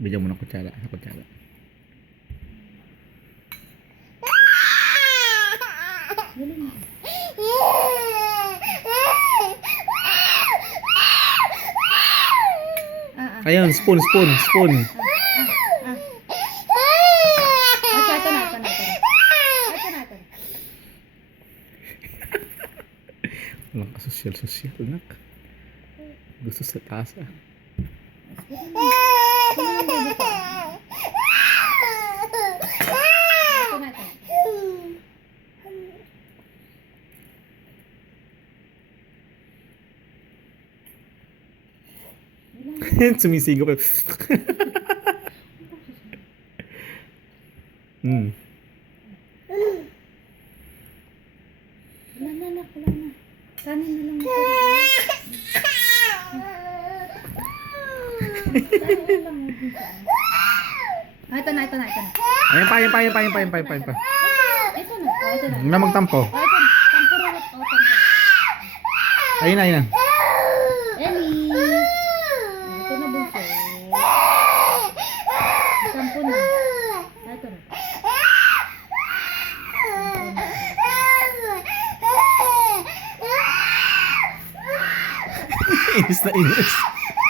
Bigyan mo ng kutsara. Kutsara. Ayun, spoon. Ito na. Walang kasosyal, anak. Gusto sa tasa. Sumisigaw pa. Wala na. Kanin na lang. Ito na. Ayun pa. Ito na. Huwag na magtampo. Tampo. Ayun na. Ellie. Ito na bunso. Tampo na. Ito na. Inis na inis.